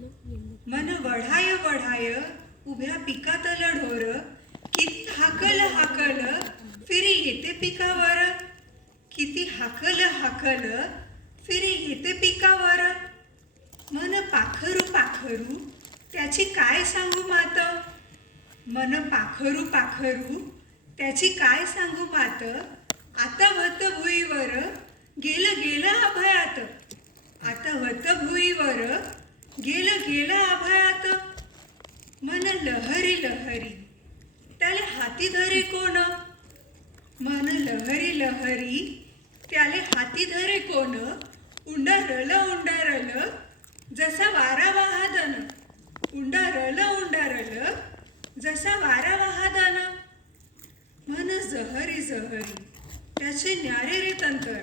मन वढाय वढाय उभ्या पिकातल ढोर, किती हाकल हाकल फिरी येते पिकावर. किती हाकल हाकल फिरी येते पिकावर. मन पाखरू पाखरू त्याची काय सांगू मात. मन पाखरू पाखरू त्याची काय सांगू मात. आता व्हत भुईवर गेलं गेलं अभयात. आता व्हत भुईवर गेलं गेलं आभाळात. मन लहरी लहरी त्याले हाती धरे कोण. मन लहरी लहरी त्याले हाती धरे कोण. उंडारल उंडारल जसा वारा वाहादन. उंडारल उंडारल जसा वारा वाहादन. मन जहरी जहरी त्याचे न्यारे रे तंतर.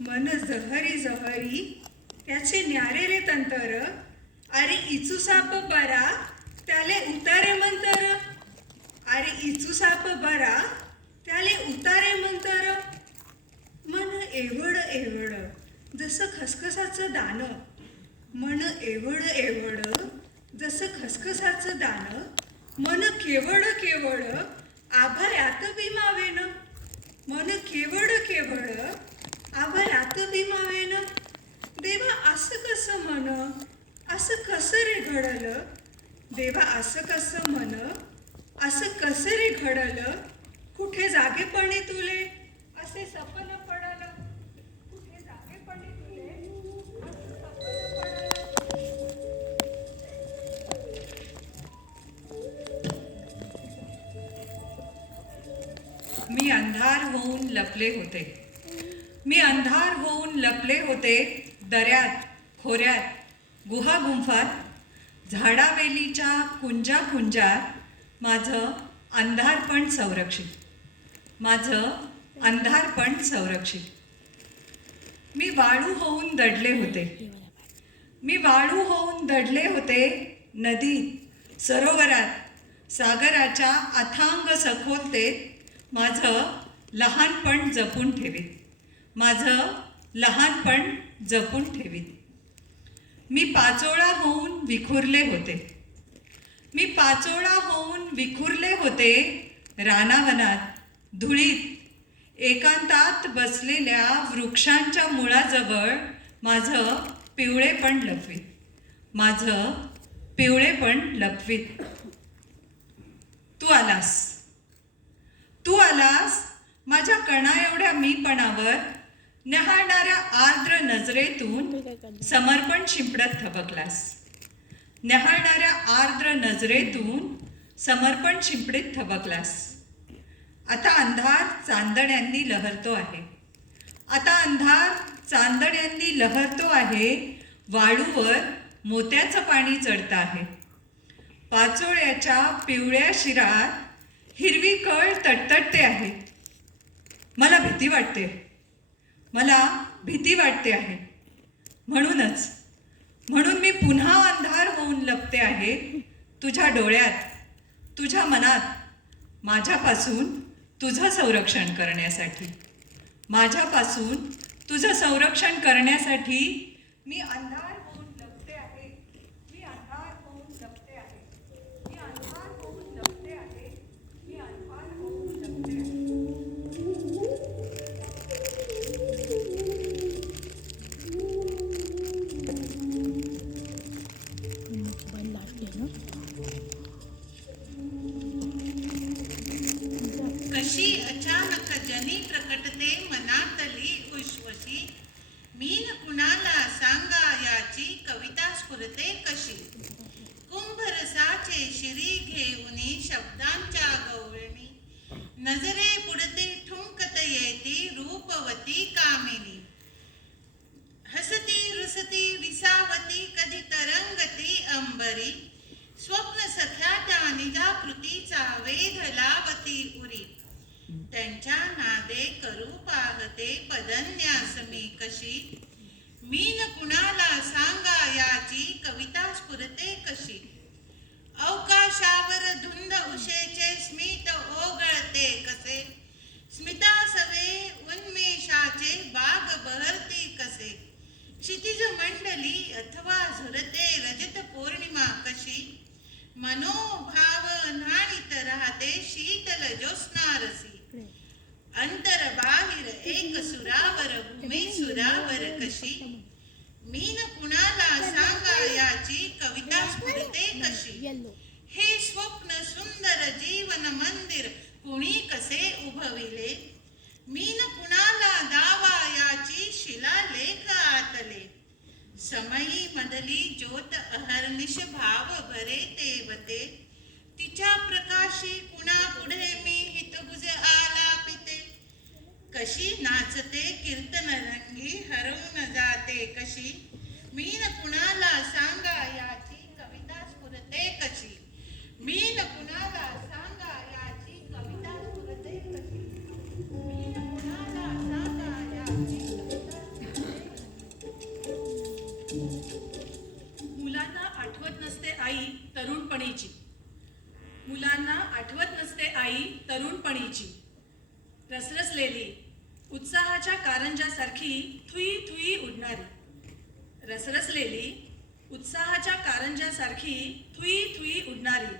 मन जहरी जहरी त्याचे न्यारे रे तंतर. अरे इचू साप बरा त्याले उतारे मंतर. अरे इचू साप बरा त्याले उतारे मंतर. मन एवढ एवढ जसं खसखसाचं दाणं. मन एवढ एवढ जसं खसखसाचं दाणं. मन केवळ केवळ आभाळात विमावेन. मन केवळ केवळ आभाळात विमावेन. देवा असं कसं मन असं कसं रे घडलं. देवा असं कसं मन असं कसं रे घडलं. कुठे जागेपणी तुले असे सपन पडलं. कुठे जागेपणी तुले असं सपन पडलं. मी अंधार होऊन लपले होते. मी अंधार होऊन लपले होते. दऱ्यात खोऱ्यात गुहागुंफात झाडावेलीच्या कुंजा कुंजात माझं अंधारपण संरक्षित. माझं अंधारपण संरक्षित. मी वाळू होऊन दडले होते. मी वाळू होऊन दडले होते. नदीत सरोवरात सागराच्या अथांग सखोलतेत माझं लहानपण जपून ठेवीत. माझं लहानपण जपून ठेवीत. मी पाचोळा होऊन विखुरले होते. मी पाचोळा होऊन विखुरले होते. रानावनात धुळीत एकांतात बसलेल्या वृक्षांच्या मुळाजवळ माझं पिवळेपण लपवीत. माझं पिवळेपण लपवीत. तू आलास. तू आलास माझ्या कणा एवढ्या मीपणावर. न्याहाळणाऱ्या आर्द्र नजरेतून समर्पण शिंपडत थबकलास. न्याहाळणाऱ्या आर्द्र नजरेतून समर्पण शिंपडीत थबकलास. आता अंधार चांदण्यांनी लहरतो आहे. आता अंधार चांदण्यांनी लहरतो आहे. वाळूवर मोत्याचं पाणी चढतं आहे. पाचोळ्याच्या पिवळ्या शिरात हिरवी कळ तटतटते आहे. मला भीती वाटते. मला भीती वाटते आहे. म्हणून मी पुन्हा अंधार होऊन लपते आहे. तुझ्या डोळ्यात तुझ्या मनात. माझ्यापासून तुझं संरक्षण करण्यासाठी. माझ्यापासून तुझं संरक्षण करण्यासाठी मी अंधार होऊन लपते आहे. मी अंधार होऊन लपते आहे. मी अंधार होऊन लपते आहे. मी अंधार होऊन लपते आहे. कशी अचानक जनी प्रकटते मनातली उश्वशी. मीन कुणाला सांगा याची कविता स्फुरते कशी. कुंभरसाचे शिरी घेऊनी शब्दांच्या गवळणी. नजरे पुढते ठुमकत येती रूपवती कामिनी. हसती रुसती विसावती कधी तरंगती अंबरी. स्वप्न सख्या त्या निजाकृतीचा वेध लावती उरी. त्यांच्या नादे करू पाहते पदन्यास मी कशी. मीन कुणाला सांगा याची कविता स्फुरते कशी. अवकाशावर धुंद उशेचे स्मित ओघळते कसे. स्मितासवे उन्मेषाचे बाग बहरती कसे. क्षितिज मंडली अथवा झुरते रजत पौर्णिमा कशी मनोभाव न्हाणीत राहते शीतल ज्योत्स्नारसी अंतर बाहिर एक सुरावर भूमी सुरावर कशी मीन कुणाला सांगा याची कविता स्फुरते कशी हे स्वप्न सुंदर जीवन मंदिर कुणी कसे उभविले मीन कुणाला दावा याची शिलालेख आतले समयी मधली ज्योत अहर्निश भाव भरे तेवते तिच्या प्रकाशी कुणा पुढे मी हितगुज आलापिते कशी नाचते कीर्तन रंगी हरवून जाते कशी मीन कुणाला सांगा याची कविता स्फुरते कशी मीन कुणाला सांगा याची कविता स्फुरते कशी मीन कुणाला सांगा याची कविता मुलांना आठवत नसते आई तरुणपणीची मुलांना आठवत नसते आई तरुणपणीची रसरसलेली उत्साहाच्या कारंजासारखी थुई थुई उडणारी रसरसलेली उत्साहाच्या कारंजासारखी थुई थुई उडणारी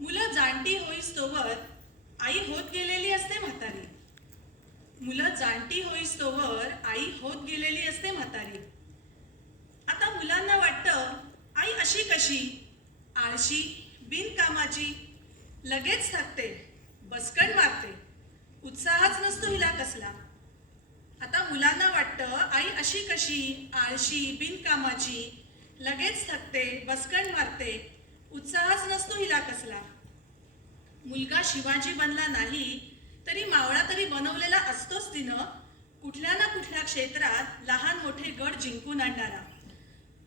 मुलं जाणती होईस्तोवर आई होत गेलेली असते म्हातारी मुलं जाणती होईस्तोवर आई होत गेलेली असते म्हातारी आता मुलांना वाटतं आई अशी कशी आळशी बिनकामाची लगेच थकते बसकण मारते उत्साहच नसतो हिला कसला आता मुलांना वाटतं आई अशी कशी आळशी बिनकामाची लगेच थकते बसकण मारते उत्साहच नसतो हिला कसला मुलगा शिवाजी बनला नाही तरी मावळा तरी बनवलेला असतोच तिनं कुठल्या ना कुठल्या क्षेत्रात लहान मोठे गड जिंकून आणणारा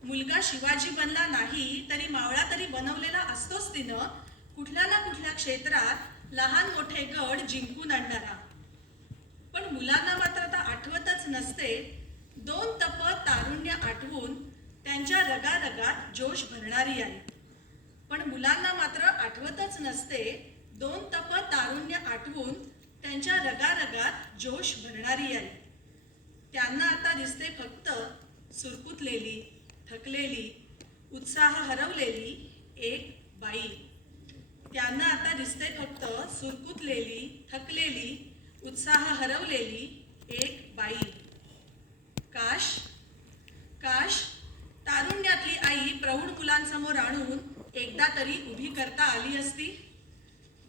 मुलगा शिवाजी बनला नाही तरी मावळा तरी बनवलेला असतोच तिनं कुठल्या ना कुठल्या क्षेत्रात लहान मोठे गड जिंकून आणणारा पण मुलांना मात्र आता आठवतच नसते दोन तप तारुण्य आठवून त्यांच्या रगारगात जोश भरणारी आई पण मुलांना मात्र आठवतच नसते दोन तप तारुण्य आठवून त्यांच्या रगारगात जोश भरणारी आई त्यांना आता दिसते फक्त सुरकुतलेली थकलेली उत्साह हरवलेली एक बाई त्यांना आता दिसते फक्त सुरकुतलेली थकलेली उत्साह हरवलेली एक बाई काश काश तारुण्यातली आई प्रौढ मुलांसमोर आणून एकदा तरी उभी करता आली असती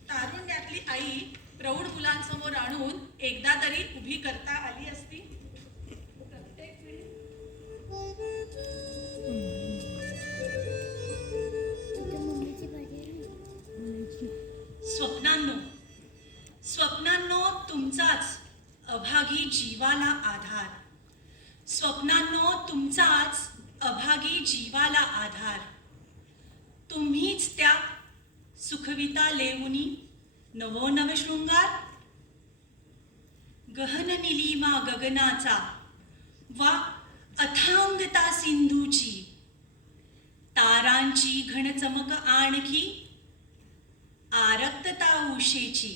तारुण्यातली आई प्रौढ मुलांसमोर आणून एकदा तरी उभी करता आली असती प्रत्येक वेळी स्वप्नांनो तुमचाच अभागी जीवाला आधार स्वप्नांनो तुमचाच अभागी जीवाला आधार तुम्हीच त्या सुखविता लेवुनी नवोनव शृंगार गहन निलिमा गगनाचा वा अथांगता सिंधूची तारांची घन चमक आणखी आरक्तता उषेची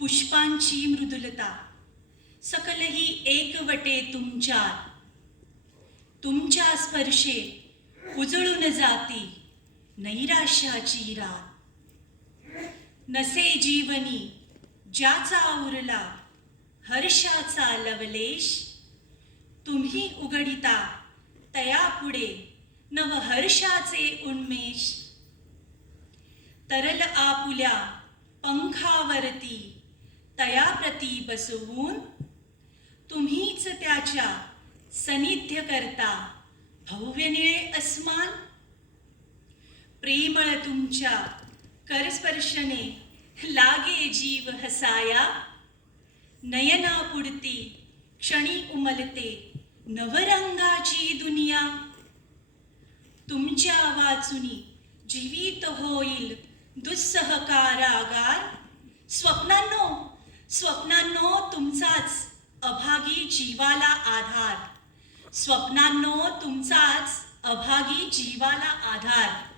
पुष्पांची मृदुलता सकलही एकवटे तुमच्या स्पर्शे उजळून जाती नैराश्याची रात नसे जीवनी ज्याचा उरला हर्षाचा लवलेश तुम्ही उघडिता तया पुढे नवहर्षाचे उन्मेष तरल आपुल्या पंखावरती तया प्रती बसवून तुम्हीच त्याच्या सनिध्य करता भव्य निळे अस्मान प्रेमळ तुमच्या करस्पर्शने लागे जीव हसाया नयना पुढती क्षणी उमलते नवरंगाची दुनिया तुमच्या वाचुनी जीवित होईल दुस्सह कारागार स्वप्नांनो तुमचाच अभागी जीवाला आधार स्वप्नांनो तुमचाच अभागी जीवाला आधार